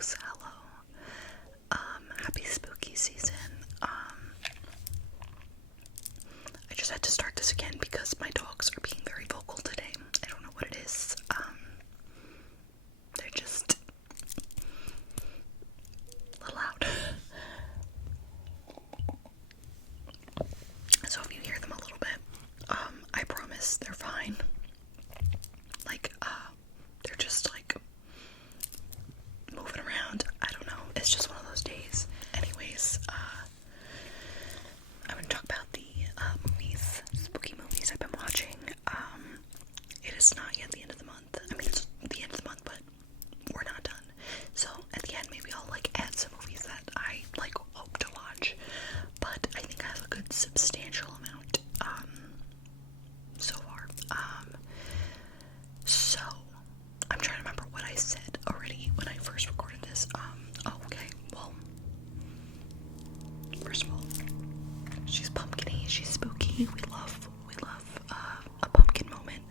folks. Hello. Happy spooky season. I just had to start this again because my dogs are being very vocal today. I don't know what it is. They're just a little loud. So if you hear them a little bit, I promise they're fine. They're just moving around. I don't know. It's just one of those days. Anyways, I'm gonna talk about the movies, spooky movies I've been watching. It is not yet the end of the month. I mean, it's the end of the month, but we're not done. So at the end, maybe I'll add some movies that I hope to watch. But I think I have a good substantial amount so far. So I'm trying to remember what I said already when I first recorded this. Okay, well, first of all, she's pumpkin-y, she's spooky. We love a pumpkin moment.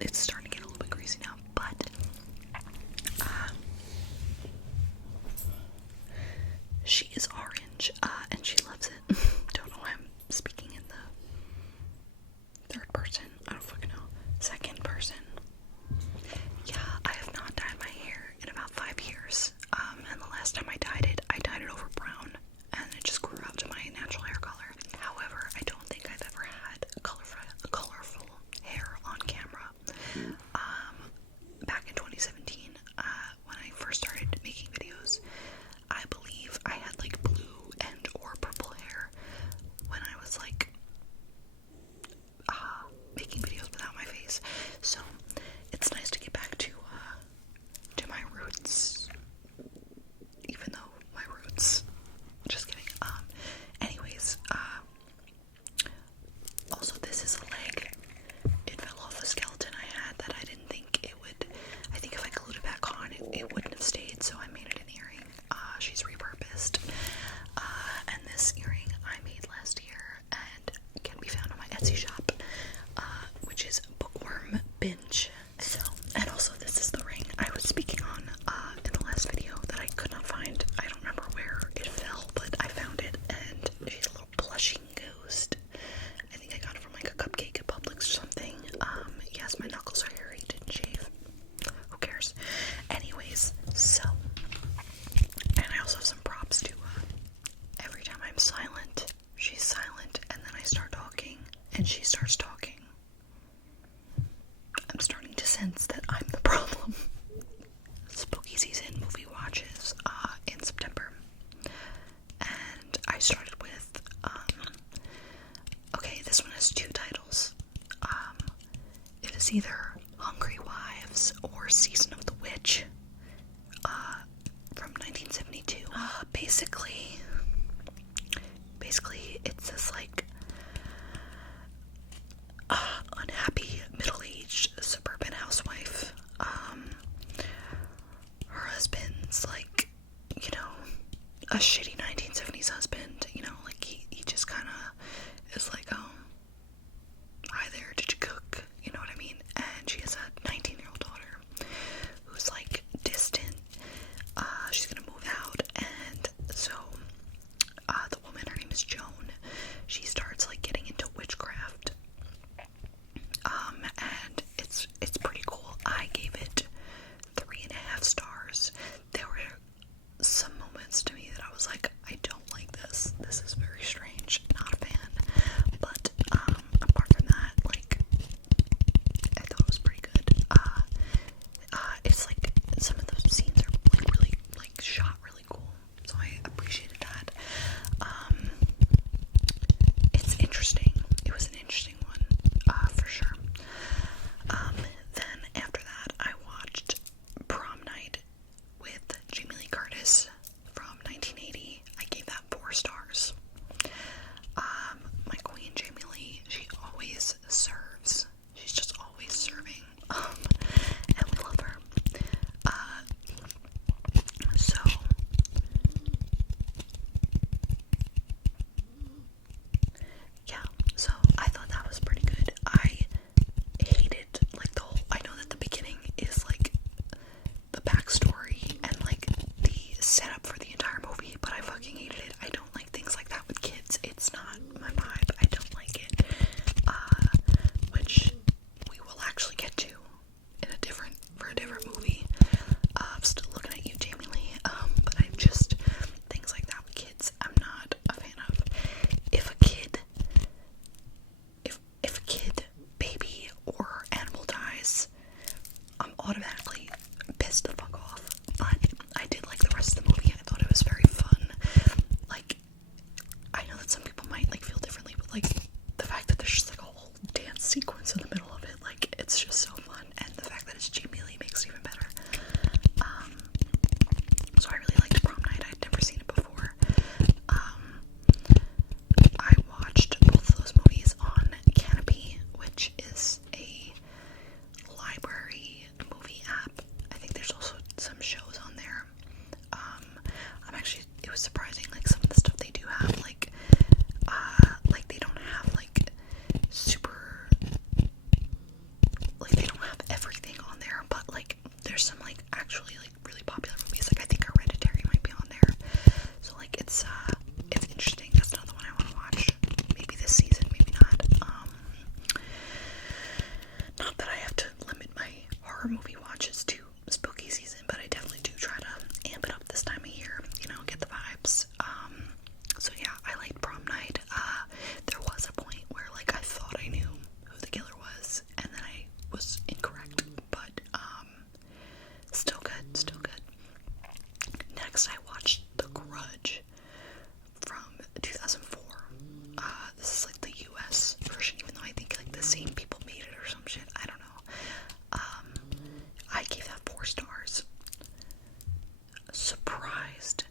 It's starting to get a little bit crazy now, but she is orange, and she loves it. Don't know why I'm speaking in the third person. I don't fucking know. Second person. Yeah, I have not dyed my hair in about 5 years. And the last time I dyed it over brown, and it just grew out to my natural hair color. However, I don't think I've ever had colorful hair on camera. Back in 2017, when I first started making videos, I believe I had blue and or purple hair when I was making videos without my face. So it's nice to get back to my roots, even though my roots, just kidding. Anyways, also this is a leg. It fell off a skeleton I had that I didn't think it would. I think if I glued it back on, it wouldn't have stayed, so I made it an earring. She's repurposed. And this earring I made last year and can be found on my Etsy shop, which is Bookworm Binge. So, and also this is the ring I was speaking on in the last video that I could not find. I don't remember where it fell, but I found it, and she's a little blushing ghost. I think I got it from a cupcake at Publix or something. Yes, my knuckles are hairy, didn't shave. Who cares? Anyways, so, and I also have some props too. Every time I'm silent, she's silent, and then I start talking, and she starts talking. I'm starting to sense that I'm the problem. Spooky season movie watches in September, and I started with okay, this one has 2 titles. It is either Hungry Wives or Season of the Witch from 1972. Basically it's this unhappy middle-aged suburban housewife. Her husband's a shitty 1970s husband, he just kind of is oh, hi there, did you cook? You know what I mean? And she has a 19-year-old daughter who's distant. She's gonna move out, and so the woman, her name is Joan, she starts getting into witchcraft. And it's pretty cool. I gave it 3.5 stars. There were some moments to me that I was I don't like this. Still good, still good. Next, I watched The Grudge from 2004. This is like the US version, even though I think like the same people made it or some shit. I don't know. I gave that 4 stars. Surprised.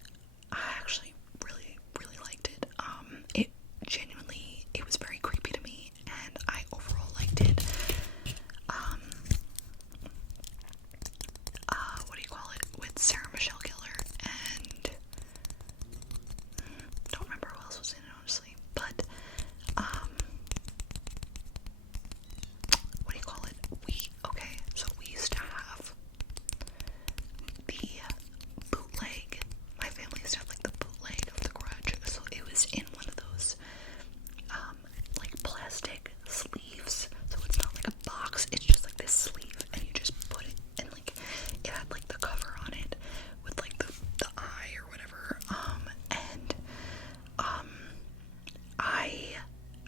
I actually really, really liked it. It genuinely, it was very creepy to me, and I overall liked it. What do you call it? With Sarah Michelle Gellar and don't remember who else was in it, honestly. But what do you call it? We used to have the bootleg. My family used to have like the bootleg of The Grudge, so it was in one of those like plastic sleeves. So it's not like a box, it's just like this sleeve, and you just put it in, like it had like the cover on it with like the eye or whatever.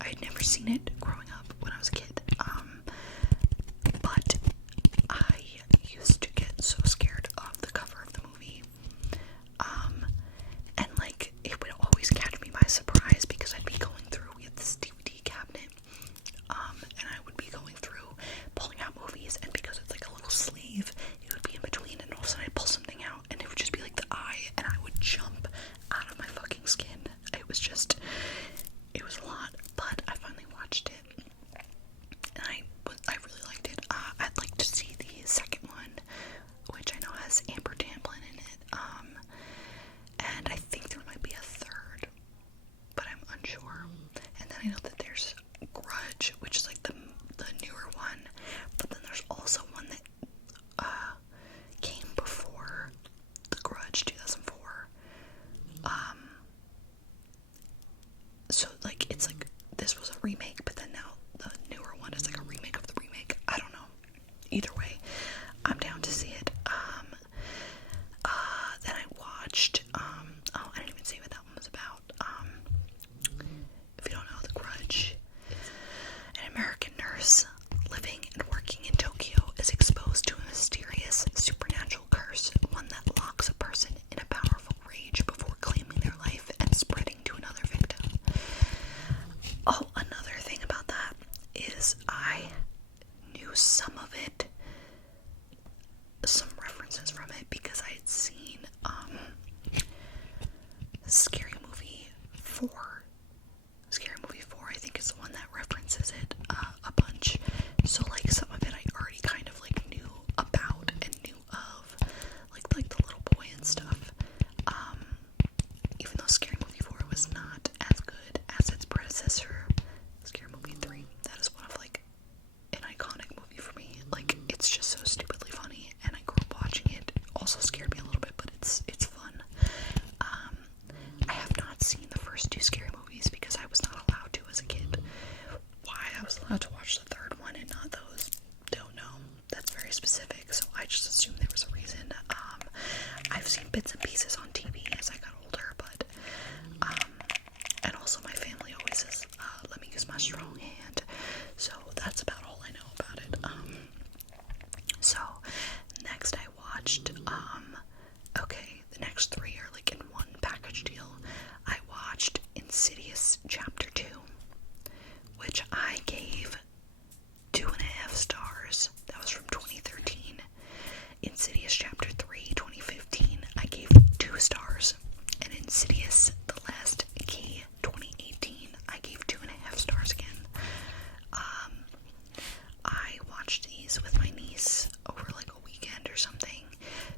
I'd never seen it growing up when I was a kid. But I used to get so scared of the cover of the movie. And like it would always catch me by surprise because I'd be going through, we had this DVD cabinet, and I would be going through, pulling out movies, and because it's like a little sleeve, it would be in between, and all of a sudden I'd pull something out, and it would just be like the eye, and I would jump out of my fucking skin. It was a lot, but I finally watched it, and I really liked it. I'd like to see the second one, which I know has Amber Tamblyn in it, and I think there might be a third, but I'm unsure. And then I know that there's Grudge, which is like the newer one, but then there's also one that came before The Grudge, 2004. So like it's like this was a remake, but then now the newer one is like a remake of the remake. I don't know. Either way, I'm down to see it. Then I watched I didn't even say what that one was about. If you don't know, The Grudge, an American nurse living and working in Tokyo is exposed to a mysterious supernatural curse, one that locks a person in a powerful rage before claiming their life and spreading to another victim. Oh, another thing about that is I knew some of it, some references from it, because I had seen Scary Movie 4. Scary Movie 4, I think, is the one that references it a bunch. So like some of it I already kind of like knew about and knew of, like the little boy and stuff. Even though Scary Movie 4 was not as good as its predecessor, Scary Movie 3, that is one of like an iconic movie for me. Like it's just so stupidly funny, and I grew up watching it. Also scared me a little bit, but it's fun. I have not seen the first 2 Scary Movies because I was not allowed to as a kid. Why I was allowed to watch the third one and not those, don't know. That's very specific, so I just assumed there was a reason. I've seen bits and pieces on TV as I got older, but and also my family always says, let me use my strong hand, so that's about all I know about it. So next I watched okay, the next 3 are like in one package deal. I watched Insidious Chapter 2, which I gave 2.5 stars. That was from 2013. Insidious Chapter 3, 2015, I gave 2 stars. And Insidious, The Last Key, 2018, I gave 2.5 stars again. I watched these with my niece over like a weekend or something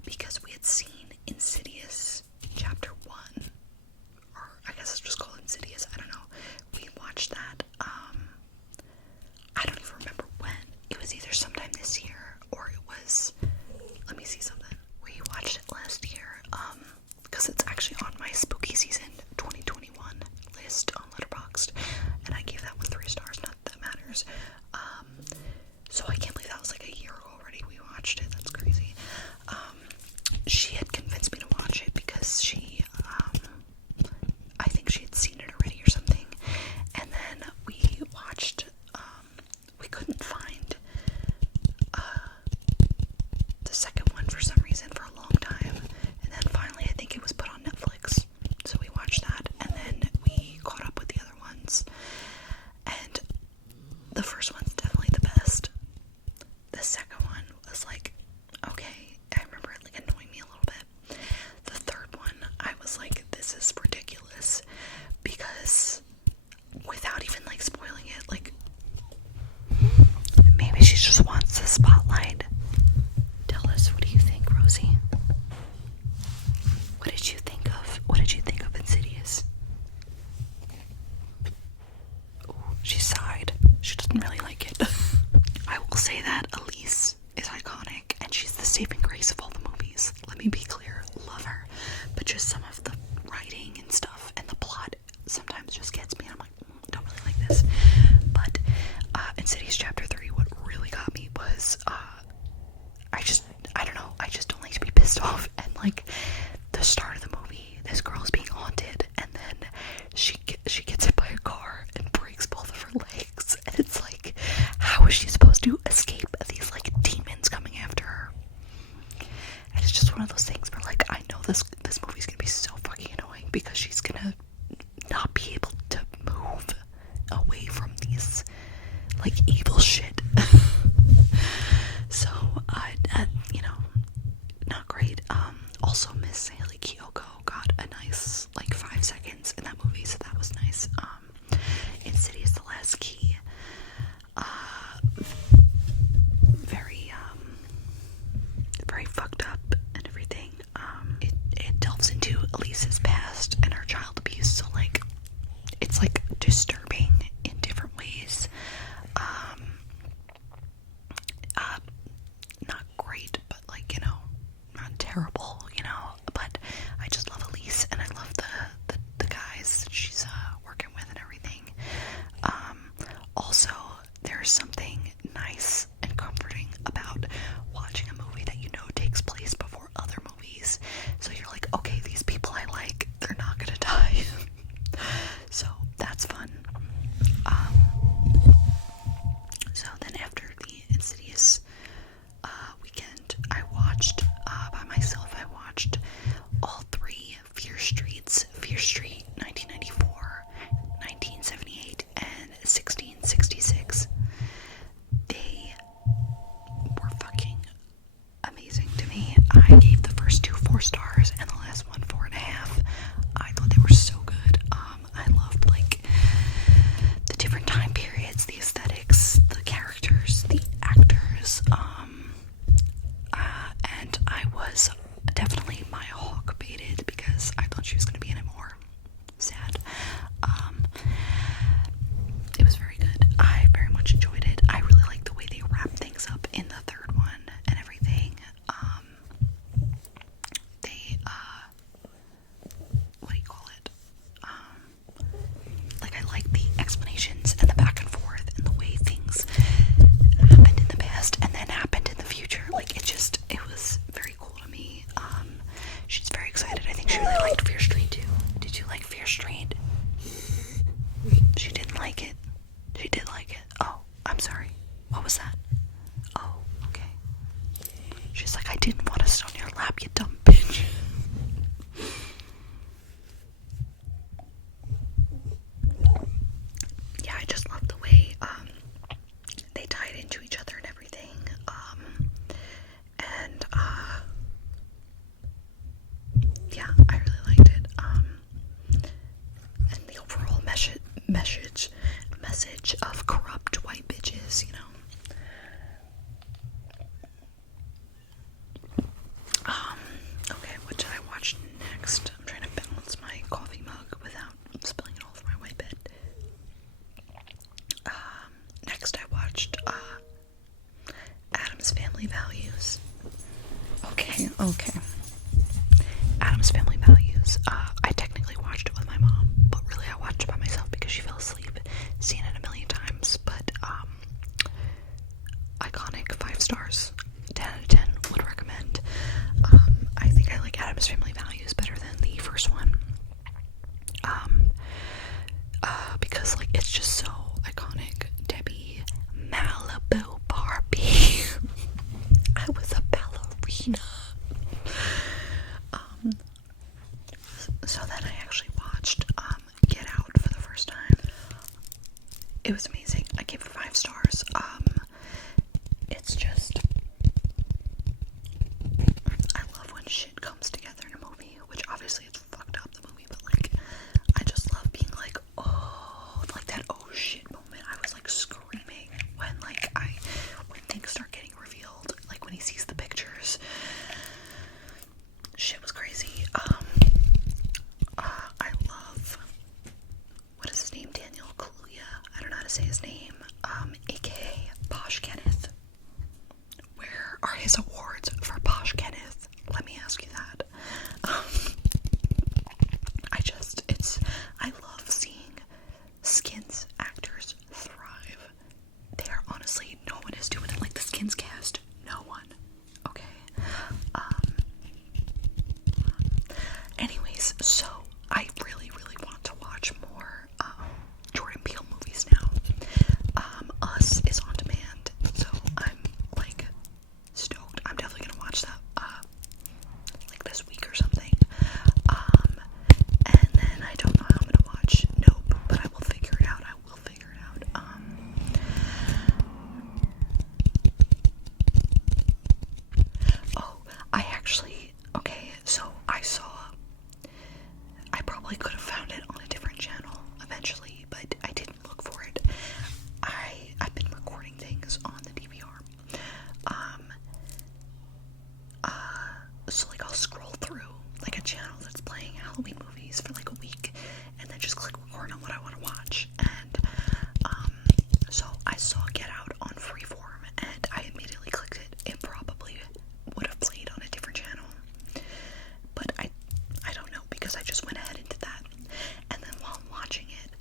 because we had seen Insidious Chapter 1, or I guess it's just called Insidious, I don't know. We watched that, I don't even remember when. It was either sometime this year, or it was, let me see something. We watched it last year, because it's actually on my Spooky Season 2021 list on Letterboxd, and I gave that one 3 stars, not that matters. So I can't believe that was like a year ago already we watched it. That's crazy. She had convinced me to watch it because she, I think she had seen it already or something, and then we watched, we couldn't find the second one for some reason. me be clear, love her, but just some of the writing and stuff and the plot sometimes just gets me, and I'm like, don't really like this. But Insidious Chapter 3, what really got me was I don't know, I just don't like to be pissed off, and like the start of the movie, this girl's being haunted, and then she gets hit by a car and breaks both of her legs, and it's like, how is she supposed to escape these like demons coming after her? And it's just one of those things where like, I know this movie's gonna be so fucking annoying because she's gonna not be able to move away from these like evil shit. So you know, not great. Also Miss Haley Kiyoko got a nice like 5 seconds in that movie, so that was nice. Insidious: The Last Key, very fucked up and everything. It delves into Elise's past and her child abuse, so like it's like disturbing in different ways. Not great, but like, you know, not terrible, you know, but I just love Elise, and I love the guys that she's working with and everything. Also, there's something nice and comforting about watching a movie that you know takes place before other movies, so you're like, okay, these people I like, they're not gonna die. So that's fun. So then after the Insidious weekend, I watched by myself, I watched all 3 Fear Streets: Fear Street 1994, 1978, and 1666. They were fucking amazing to me. I gave the first 2 4 stars and the last one 4.5. I thought they were so good. I loved like the different time periods, the aesthetics, the characters, the actors, and I was definitely my hawk baited because I thought she was going to be any more sad. It was very good. I very much enjoyed it. I really like the way they wrap things up in the 3rd one and everything. They what do you call it? Like, I like the explanations and the back and forth and the way things happened in the past and then happened in the future. Like, it was very cool to me. She's very excited. I think she really liked Fear Street too. Did you like Fear Street? She didn't like it. She did like it. Oh, I'm sorry. What was that? Oh, okay. She's like, I didn't want to sit on your lap, you dumb bitch. Yeah, I just love the way they tied into each other and everything. And yeah, I really liked it. And the overall message of corrupt white bitches, you know. Okay, what did I watch next? I'm trying to balance my coffee mug without spilling it all over my white bed. Next I watched Addams Family Values. Okay. Addams Family Values. I technically watched it with my mom, but really I watched it by myself because she fell asleep. Seen it a million times, but iconic, 5 stars, 10 out of 10, would recommend. I think I like Addams Family Values better than the first one. Because like it's just so iconic. Debbie, Malibu Barbie. I was a ballerina. So then I actually watched Get Out for the first time. It was amazing. I gave it 5 stars. It's just, I love when shit comes together in a movie, which obviously it's fucked up, the movie, but like, I just love being like, oh, like that oh shit moment. I was like screaming when things start getting revealed, like when he sees the pictures. Shit was crazy. I love, what is his name? Daniel Kaluuya. I don't know how to say his name. AKA Posh Kenneth. Where are his awards for Posh Kenneth? Let me ask you that. movies. So I really, really want to watch more Jordan Peele movies now. Us is on demand, so I'm like stoked. I'm definitely gonna watch that like this week or something. And then I don't know how I'm gonna watch Nope, but I will figure it out. I will figure it out. Oh, I actually, okay, so I probably could have found it on a different channel eventually, but I didn't look for it. I've been recording things on the DVR. So like I'll scroll through like a channel that's playing Halloween movies for like a week and then just click record on what I want to watch. And so I saw Get Out on Freeform and I immediately clicked it. It probably would have played on a different channel, but I don't know, because I just went ahead and did that. And then while I'm watching it,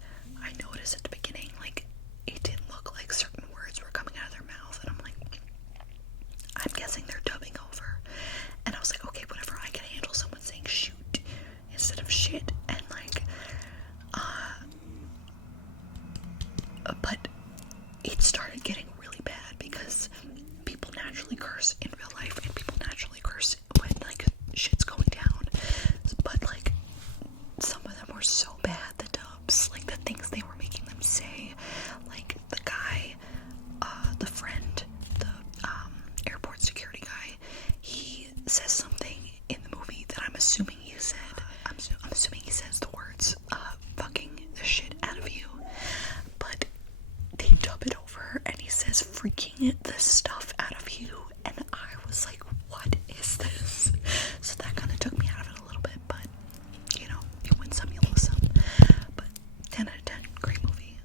I noticed at the beginning, like, it didn't look like certain words were coming out of their mouth, and I'm like, I'm guessing they're dubbing over. And I was like, okay, whatever, I can handle someone saying shoot instead of shit. And like, but it started getting really bad because people naturally curse in real life and people naturally curse when like shit's going down. But like, some of them were so bad, the dubs, like the things they were making them say. Like the guy, the friend, the airport security guy, he says something in the movie that I'm assuming he said. I'm assuming he says the words fucking the shit out of you, but they dub it over and he says freaking the stuff out of you, and I was like, what is this? So that kind of took me out of it a little bit, but you know, you win some, you lose some. But 10 out of 10, great movie.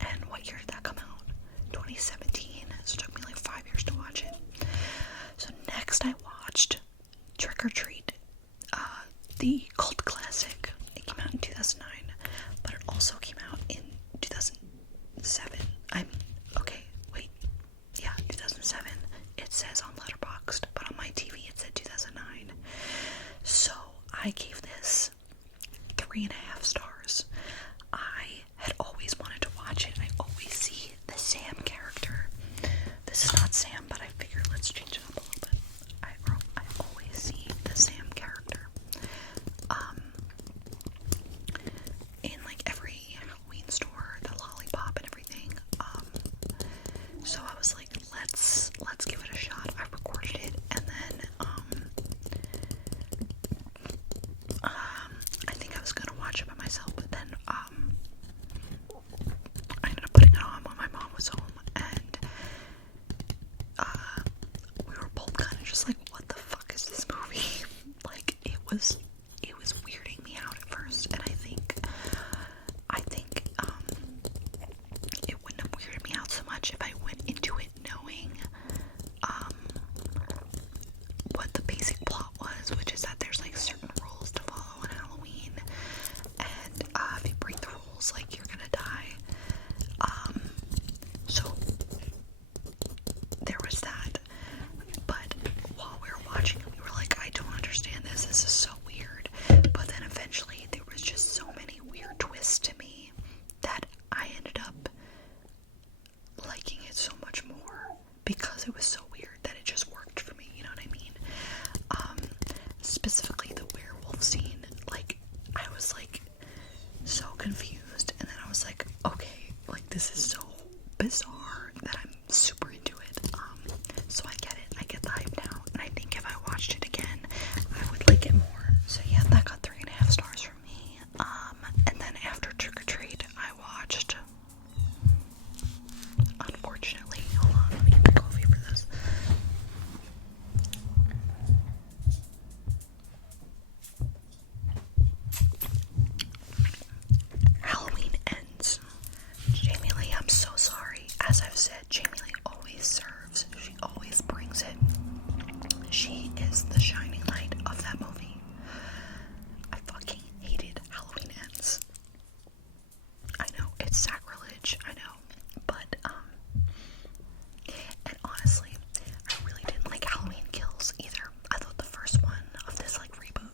And what year did that come out? 2017. So it took me like 5 years to watch it. So next I watched Trick or Treat, the cult classic. It came out in 2009, but it also came out in 2007. Okay, wait. Yeah, 2007. It says on Letterboxd, but on my TV it said 2009. So I gave this 3.5 stars. I had always wanted to watch it. I always see the Sam character. This is not Sam, but I figured let's change it up a little bit. I always see the Sam character in like every Halloween store, the lollipop and everything. So I was like, let's give it a shot. I recorded it, and then I think I was gonna watch it by myself, but then I ended up putting it on when my mom was home, and we were both kind of just like, what the fuck is this movie? Like, it was weirding me out at first, and I think it wouldn't have weirded me out so much if I went into it knowing what the basic plot was, which is that there's like certain rules to follow on Halloween, and if you break the rules, like, you're gonna die. So there was that. But while we were watching it, we were like, I don't understand this. This is so weird. But then eventually there was just so many weird twists to me that I ended up liking it so much more because it was so weird that it just worked for me, you know what I mean? Specifically the werewolf scene, like, I was like so confused, and then I was like, okay, like, this is so bizarre that I'm super into it. So I get it, I get the hype now, and I think if I watched it again, I would like it more. So yeah, that got 3.5 stars from me. And then after Trick or Treat, I watched, unfortunately, hold on, let me get the coffee for this. Halloween Ends. Jamie Lee, I'm so sorry. As I've said, Jamie Lee always serves. She always brings it. She is the shining light of that movie. I fucking hated Halloween Ends. I know, it's sacrilege, I know. But, and honestly, I really didn't like Halloween Kills either. I thought the first one of this, like, reboot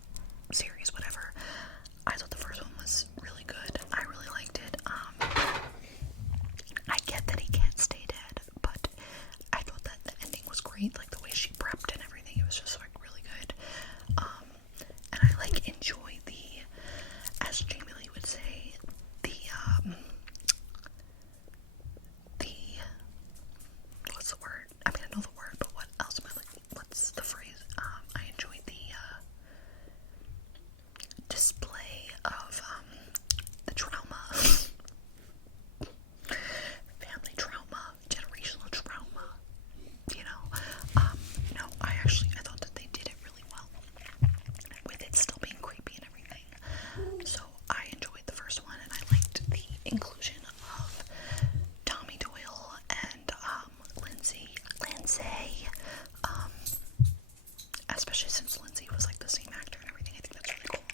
especially since Lindsay was like the same actor and everything. I think that's really cool.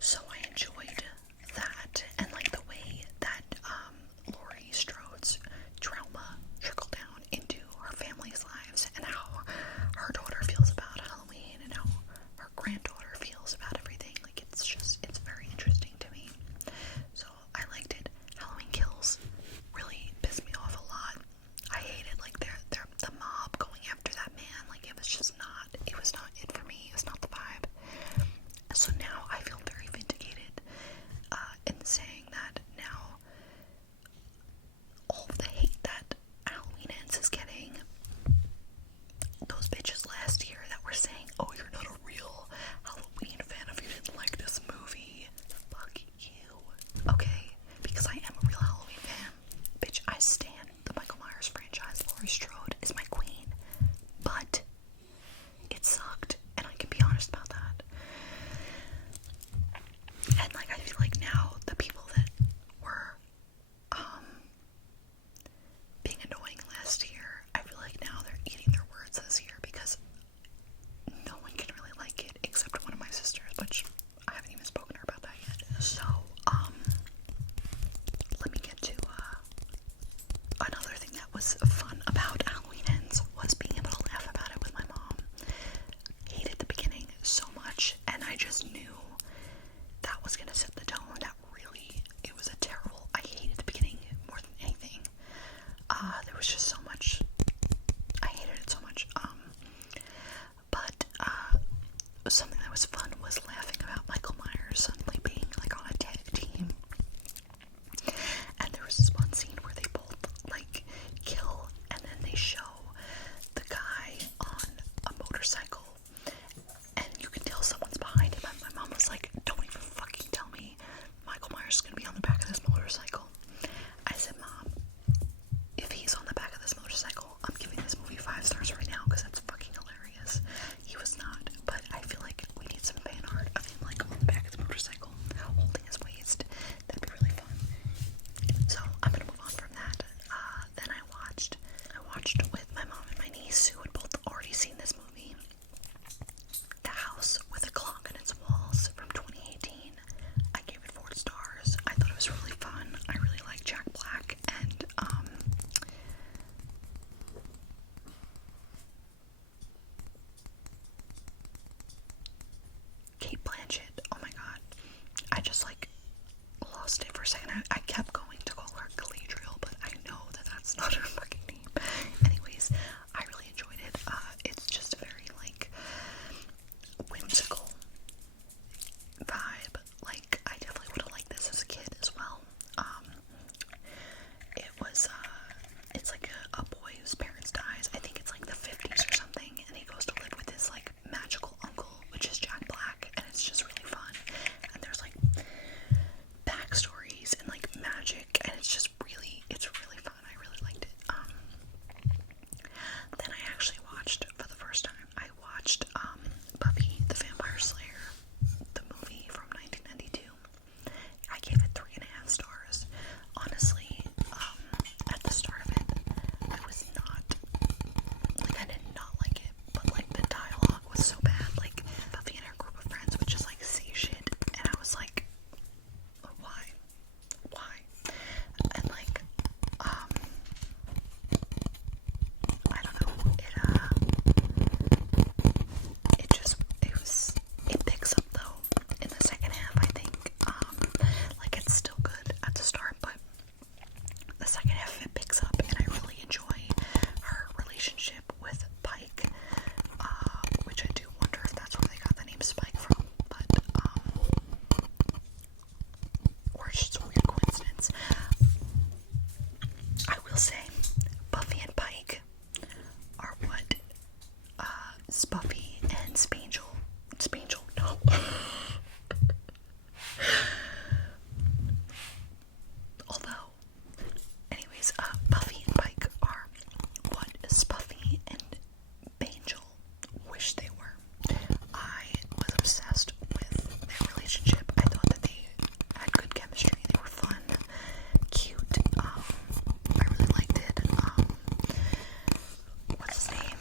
So I enjoyed that, and like the way that Laurie Strode's trauma trickled down into her family's lives, and how her daughter feels about Halloween, and how her granddaughter feels about everything. Like it's very interesting to me. So I liked it. Halloween Kills really pissed me off a lot. I hated like the mob going after that man. Like it was not it for me. It was not the vibe. So now I feel very vindicated in saying that now all of the hate that Halloween Ends is getting, those bitches last year that were saying, oh, you're not a real Halloween fan if you didn't like this movie. Fuck you. Okay? Because I am a real Halloween fan. Bitch, I stan the Michael Myers franchise. Laurie Strode is my queen. But it sucked, and I can be honest about that. And like I feel like now the people that were being annoying last year, I feel like now they're eating their words this year, because no one can really like it except one of my sisters, which I haven't even spoken to her about that yet. So let me get to another thing that was fun about Halloween Ends was being able to laugh about it with my mom. Hated the beginning so much, and I just knew that was gonna set the tone. It was a terrible, I hated the beginning more than anything. There was just so much, I hated it so much. But something that was fun was laughing about Michael Myers suddenly being like on a tag team. And there was this one scene where they both like kill, and then they show the guy on a motorcycle, and you can tell someone's behind him. And my mom was like, don't even fucking tell me Michael Myers is gonna be on the back of this motorcycle. I said, Mom, if he's on the back of this motorcycle, I'm giving this movie 5 stars right now, because that's fucking hilarious. He was not, but I feel like we need some fan art of him like on the back of the motorcycle holding his waist. That'd be really fun. So I'm gonna move on from that. Then I watched with my mom and my niece, who had both already seen this movie, The House with a Clock in Its Walls from 2018. I gave it 4 stars. I thought it was really fun. I really like Jack Black and Kate Blanchett. Oh my god. I just like lost it for a second. I kept going to call her Galadriel, but I know that that's not her fucking name. Anyways, I really enjoyed it. It's just a very like whimsical vibe. Like I definitely would have liked this as a kid as well. It was it's like a boy whose parents dies. I think it's like the 50s or something, and he goes to live with his like magical uncle, which is Jack Black, and it's just really fun. And there's like backstories and like magic, and it's really fun. I really liked it. Then I actually watched, for the first time, I watched Buffy the Vampire Slayer, the movie from 1992. I gave it 3.5 stars. Honestly, at the start of it, I was not, like, I did not like it, but like the dialogue was so bad. Like Buffy and her group of friends would just like say shit, and I was like, why? And like, I don't know, it picks up though in the second half, I think. Like it's still good at the start, but the second half of it picks up, and I really enjoy her relationship with Pike, which I do wonder if that's where they got the name Spike from, but or it's just a weird coincidence. I will say, Buffy and Pike are what Spuffy and Spangel, no. Although, anyways, Buffy and Pike are what Spuffy and Bangel wish they were. I was obsessed with their relationship. I thought that they had good chemistry. They were fun, cute. I really liked it. What's his name?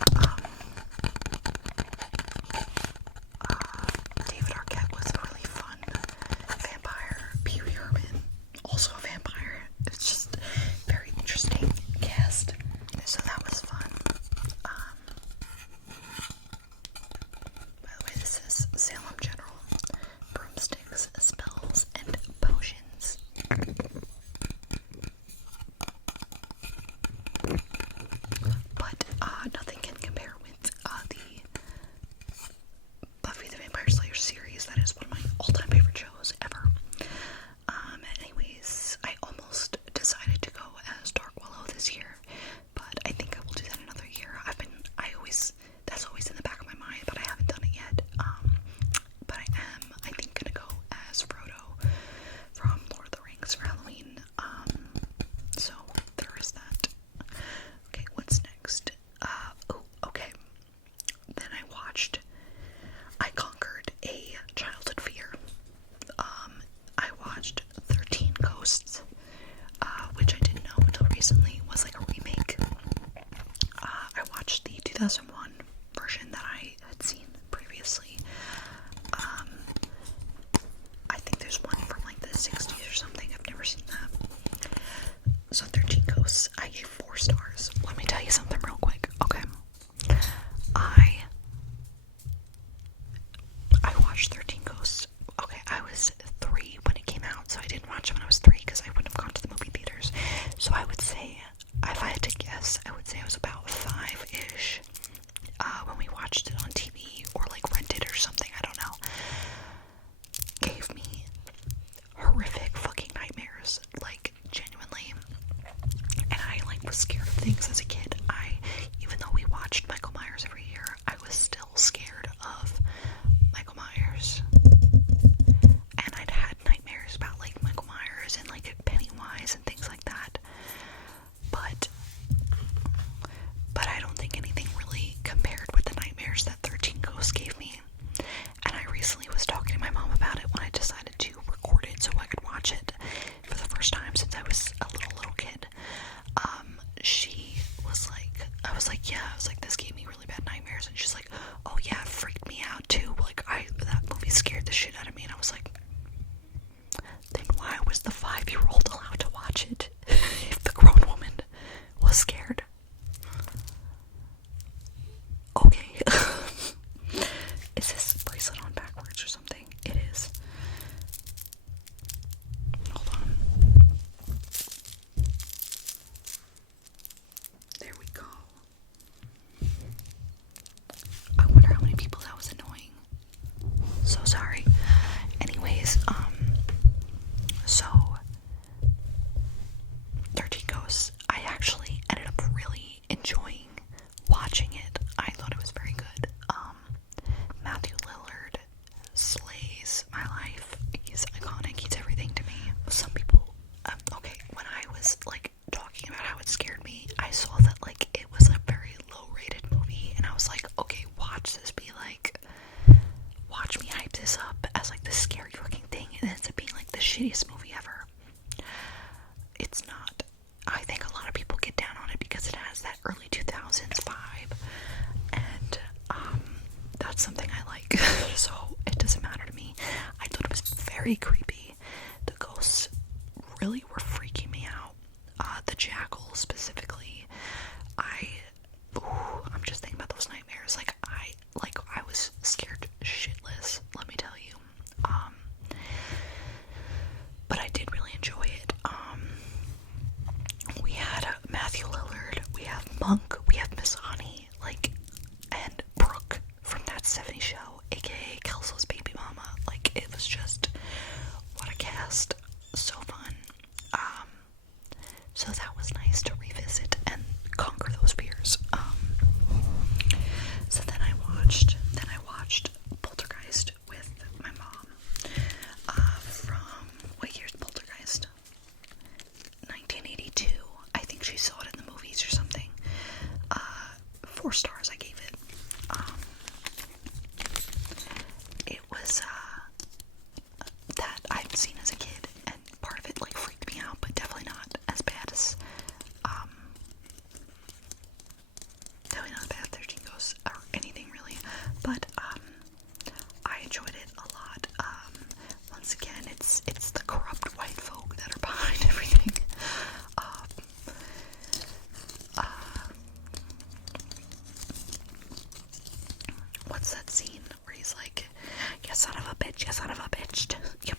Is this bracelet on backwards or something? It is. Hold on. There we go. I wonder how many people that was annoying. So sorry. Anyways, so 13 Ghosts, I actually ended up really enjoying watching it. I thought it was very good. Matthew Lillard slays my life. He's iconic. He's everything to me. Some people, okay, when I was like talking about how it scared me, I saw that like it was a very low-rated movie, and I was like, okay, watch this be like, watch me hype this up as like this scary fucking thing, and it ends up being like the shittiest movie ever. It's not. I think a lot of people get down on it because it has that early 2000s vibe, and that's something I like. So it doesn't matter to me. I thought it was very creepy. The ghosts really were freaking me out. The jackal specifically. I'm just thinking about those nightmares. I was scared shitless, let me tell you. But I did really enjoy it. We had Matthew Lillard, we have Monk, we have Miss Honey, and Brooke from That 70s Show, aka Kelso's baby mama. It was just, what a cast. So fun. So that was nice to revisit and conquer those fears. So then I watched Poltergeist with my mom. From, what year's Poltergeist? 1982. I think she saw it in the movies or something. 4 stars I gave it. It was, that I'd seen as a kid, and part of it, freaked me out, but definitely not as bad as, definitely not as bad as 13 Ghosts, or anything really, but, I enjoyed it a lot. Once again, it's the corrupt white folk that are behind everything. What's that scene where he's like, you son of a bitch, you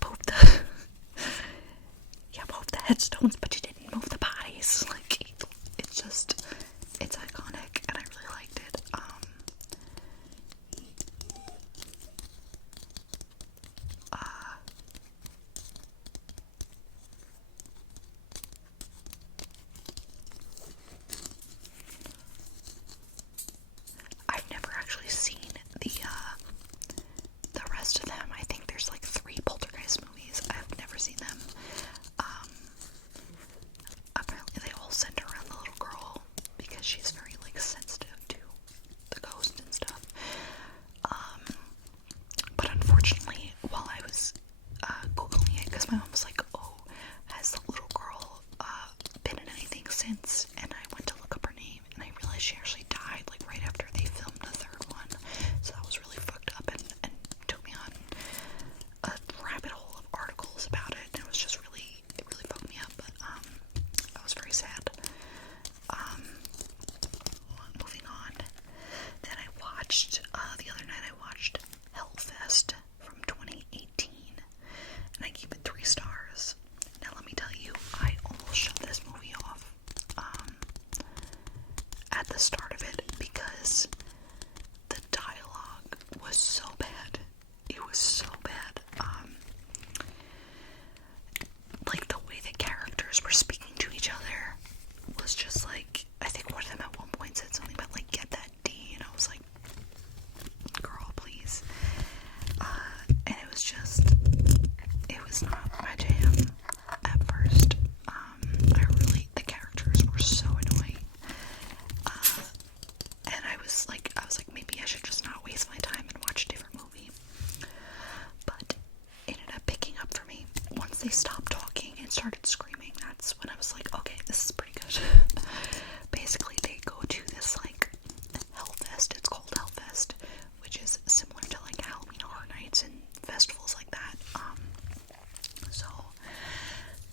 moved the headstones, but you didn't move the bodies. It's iconic, and I really liked it. I've never actually seen the rest of them. I think there's 3 Poltergeist movies. I've never seen them. Apparently they all center around the little girl because she's very sensitive to the ghost and stuff. But unfortunately, while I was googling it, because my mom was like, oh, has the little girl been in anything since? And I went to look up her name, and I realized she actually died right after they filmed the 3rd one. So that was really fucked up, and took me on a rabbit hole of articles about it, and it really fucked me up. But I was very sad. Moving on. Then I watched the other night. I watched Hellfest from 2018, and I gave it 3 stars. Now let me tell you, I almost shut this movie off at the start of it because the dialogue was so bad. It was so bad. The way the characters were speaking to each other was just I think one of them at one point said something about get that D, and I was like, girl, please. And it was not my jam at first. The characters were so annoying. And I was like, maybe I should just not waste my time and watch a different movie. But it ended up picking up for me. Once they stopped talking and started screaming, that's when I was like, okay, this is pretty good. Basically, they go to this Hellfest. It's called Hellfest, which is similar to Halloween Horror Nights and festivals like that. So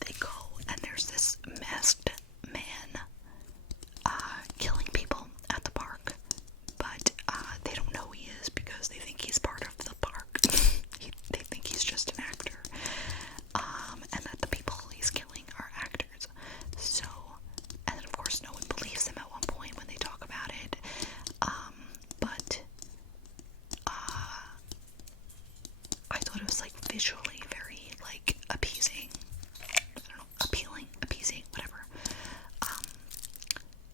they go, and there's this masked man killing people at the park, but they don't know who he is because they think he's part visually very, like, appeasing. I don't know, appealing, appeasing, whatever.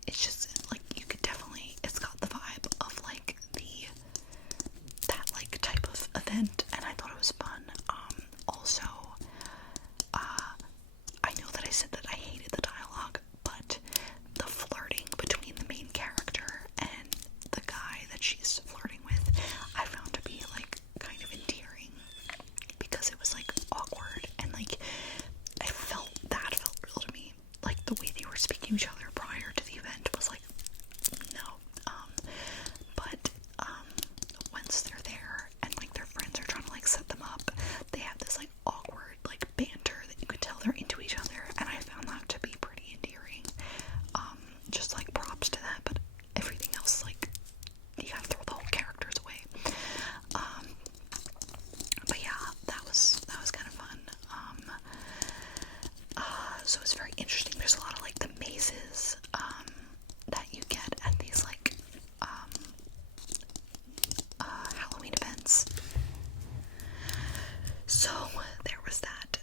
It's just, like, you could definitely, it's got the vibe of, like, that, like, type of event, and I thought it was fun. Also, I know that I said that I hated the dialogue, but the flirting between the main character and the guy that she's flirting with, I found to be, like, kind of endearing, because it was, like, awkward, and, like, that felt real to me. Like, the way they were speaking to each other prior to the event was, like, no. But, once they're there, and, like, their friends are trying to, like, set them up, they have this, like, awkward, like, banter that you could tell they're into each other, and I found that to be pretty endearing. Just, like, props to that, but everything else, like, you gotta throw the whole characters away. But yeah, that was kind of fun. So it's very interesting. There's a lot of, like, the mazes, that you get at these, like, Halloween events. So there was that.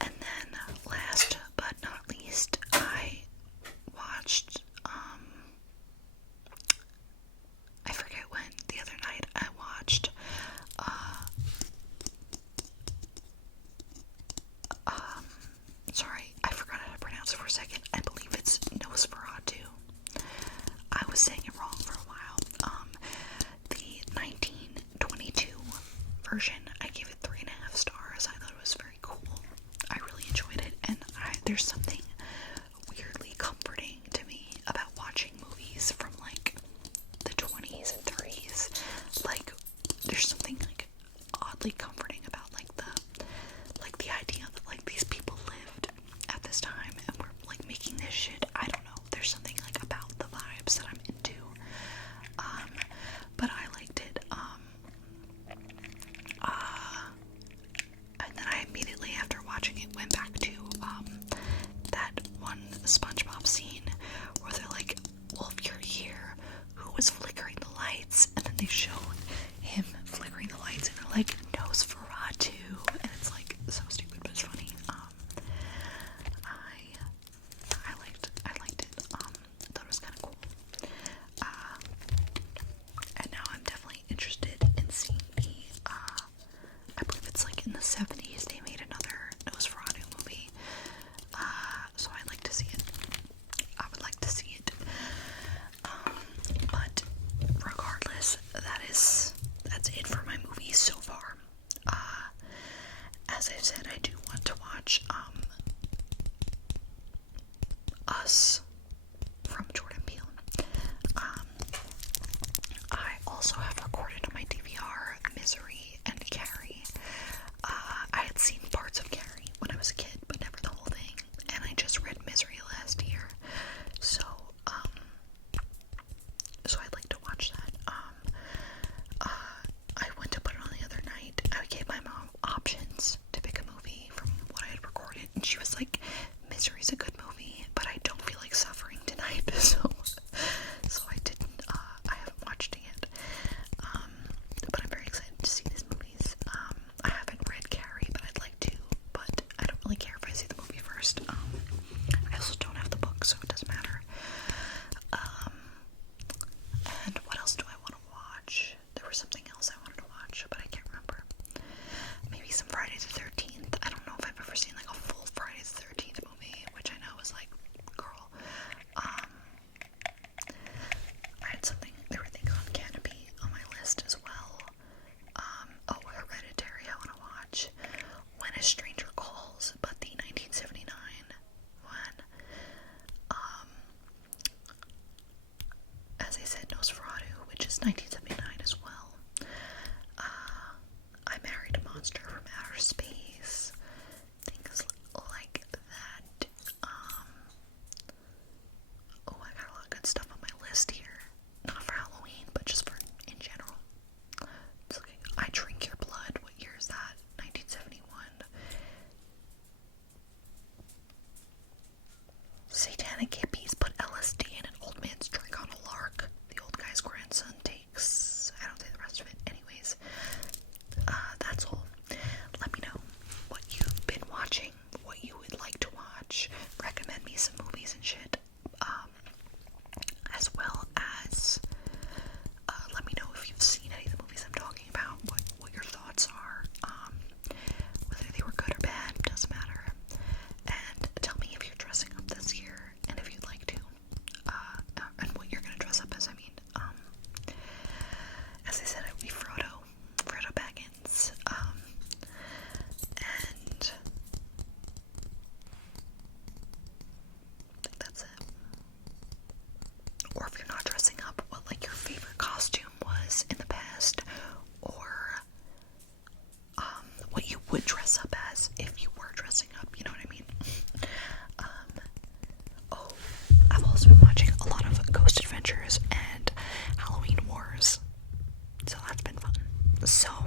And then last but not least, I watched, I forget when, the other night, I watched, sorry, I forgot how to pronounce it for a second. I believe it's Nosferatu. I was saying it wrong for a while. The 1922 version, I gave it 3.5 stars. I thought it was very cool. I really enjoyed it, and there's something weirdly comforting to me about watching movies from, like, the 20s and 30s. Like, there's something, like, oddly comforting about, like, the idea that, like, these people lived at this time and were, like, making this shit. I don't know. There's something, like, about the vibes that I'm into. But I liked it. And then I immediately, after watching it, went back to, that one SpongeBob scene where they're like, well, if you're here, who was flickering the lights? And then they show him flickering the lights, and they're like, Nosferatu, and it's, like, so stupid, but it's funny. I liked it. I thought it was kind of cool. And now I'm definitely interested in seeing I believe it's, like, in the 70s, they made another Nosferatu movie. So I'd like to see it. I would like to see it. But regardless, that's it for my movies so far. As I've said, I do want to watch, Us from Jordan Peele. I also have recorded on my DVR Misery and Carrie. I had seen parts of Carrie when I was a kid, but never the whole thing, and I just read Misery last year, so I'd like to watch that. I went to put it on the other night. I gave my mom options to pick a movie from what I had recorded, and she was like, Misery's a good movie, but I don't feel like suffering tonight, so I didn't, I haven't watched it yet. But I'm very excited to see these movies. I haven't read Carrie, but I'd like to, but I don't really care if I see the movie first. I also don't have the book, so it doesn't matter. And what else do I want to watch? There was something else I wanted to watch, but I can't remember. Maybe some Friday the 13th. I don't know if I've ever seen, like, a full Friday the 13th movie, which I know is, like, girl. I had something, there were things on Canopy on my list as well. Hereditary I want to watch. When a Stranger Calls, but the 1979 one. As I said, Nosferatu, which is 1979 as well. I Married a Monster from Outer Space. Things like that. I got a lot of good stuff on my list here. Not for Halloween, but just for in general. So